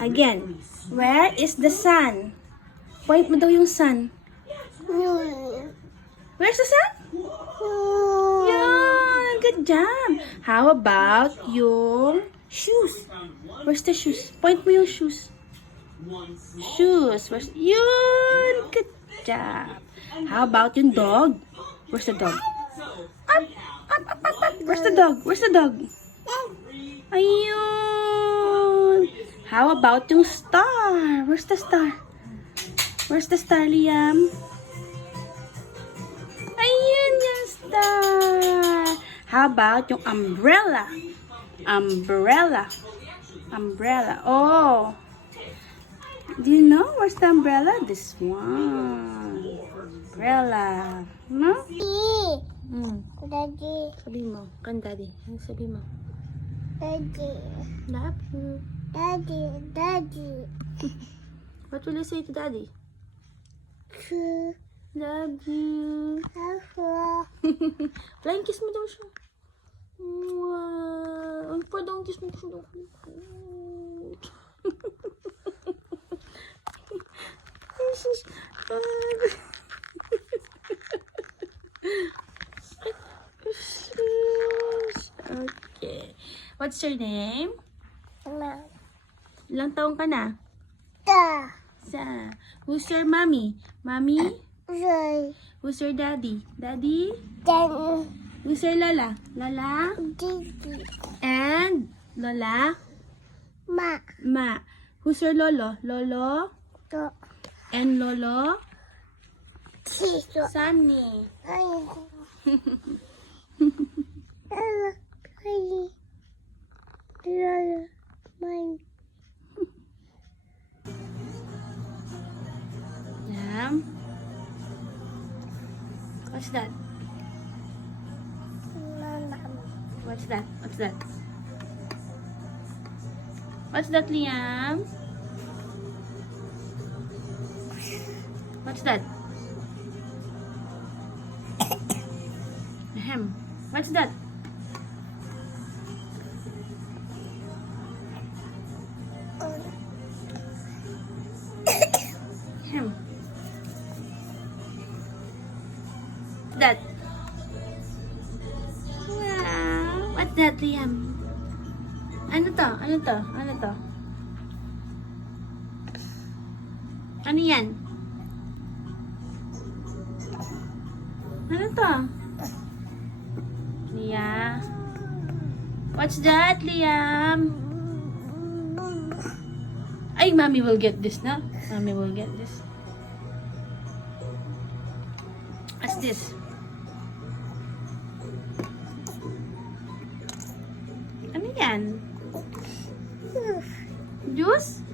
Again. Where is the sun? Point mo daw yung sun. Where's the sun? Yeah, good job. How about yung shoes? Where's the shoes? Point mo yung shoes. Shoes. Where's... Yun! Good job. How about yung dog? Where's the dog? Up! Up, up, up, up. Where's the dog? Where's the dog? Ayun! How about yung star? Where's the star? Where's the star, Liam? Ayun yung star! How about yung umbrella? Umbrella. Umbrella. Oh! Do you know where's the umbrella? This one. Umbrella. No? Daddy, Sabi mo. Kan daddy. Ano sabi mo? daddy, Love you. daddy, daddy. What will you say to daddy? True. Love you. Flying kiss mo daw siya. Wow. Ang padang kiss mo siya. Okay. What's your name? Mama. Ilang taong ka na? Da. Sa. Who's your mommy? Mommy? Joy. Who's your daddy? Daddy? Dan. Who's your lola? Lola? Didi. And lola? Ma. Ma. Who's your lolo? Lolo? Do. And lolo? Tito. Sunny. Ay. Lala. Ay. Lala. Mine. Yum. What's that? Mama. What's that? What's that? What's that, Liam? What's that? Ahem. What's that? Ahem. That. Wow. What's that, Liam? Ano to? Ano to? Ano to? Ano yan? Ano to? Liam? What's that, Liam? Ay, mommy will get this, no? Mommy will get this. What's this? Ano yan? Juice?